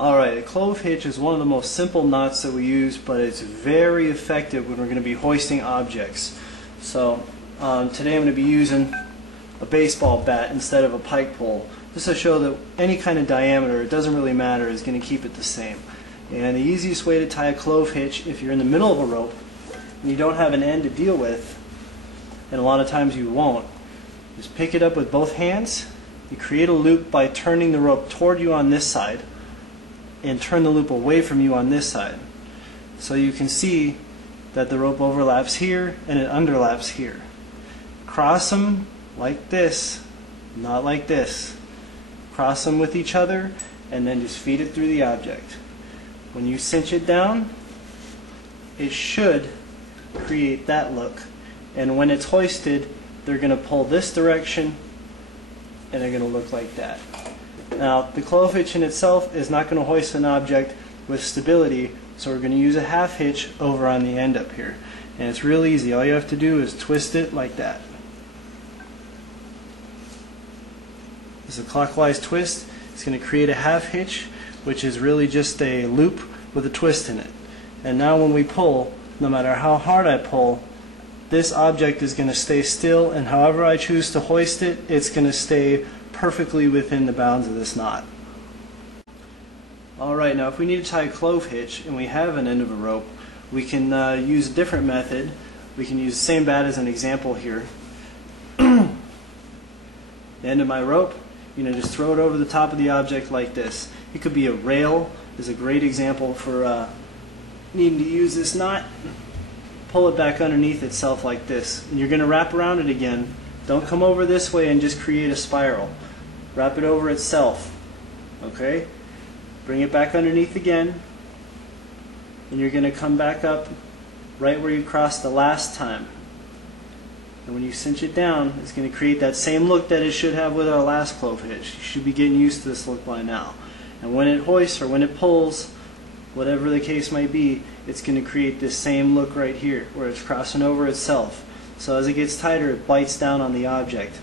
Alright, a clove hitch is one of the most simple knots that we use, but it's very effective when we're going to be hoisting objects. So today I'm going to be using a baseball bat instead of a pike pole, just to show that any kind of diameter, it doesn't really matter, is going to keep it the same. And the easiest way to tie a clove hitch, if you're in the middle of a rope and you don't have an end to deal with, and a lot of times you won't, just pick it up with both hands. You create a loop by turning the rope toward you on this side and turn the loop away from you on this side. So you can see that the rope overlaps here and it underlaps here. Cross them like this, not like this. Cross them with each other and then just feed it through the object. When you cinch it down, it should create that look. And when it's hoisted, they're going to pull this direction and they're going to look like that. Now, the clove hitch in itself is not going to hoist an object with stability, so we're going to use a half hitch over on the end up here. And it's real easy. All you have to do is twist it like that. This is a clockwise twist. It's going to create a half hitch, which is really just a loop with a twist in it. And now when we pull, no matter how hard I pull, this object is going to stay still, and however I choose to hoist it, it's going to stay perfectly within the bounds of this knot. Alright, now if we need to tie a clove hitch and we have an end of a rope, we can use a different method. We can use the same bat as an example here. The end of my rope, just throw it over the top of the object like this. It could be a rail, is a great example for needing to use this knot. Pull it back underneath itself like this, and you're going to wrap around it again. Don't come over this way and just create a spiral. Wrap it over itself. Okay? Bring it back underneath again, and you're going to come back up right where you crossed the last time. And when you cinch it down, it's going to create that same look that it should have with our last clove hitch. You should be getting used to this look by now. And when it hoists or when it pulls, whatever the case might be, it's going to create this same look right here where it's crossing over itself. So as it gets tighter, it bites down on the object.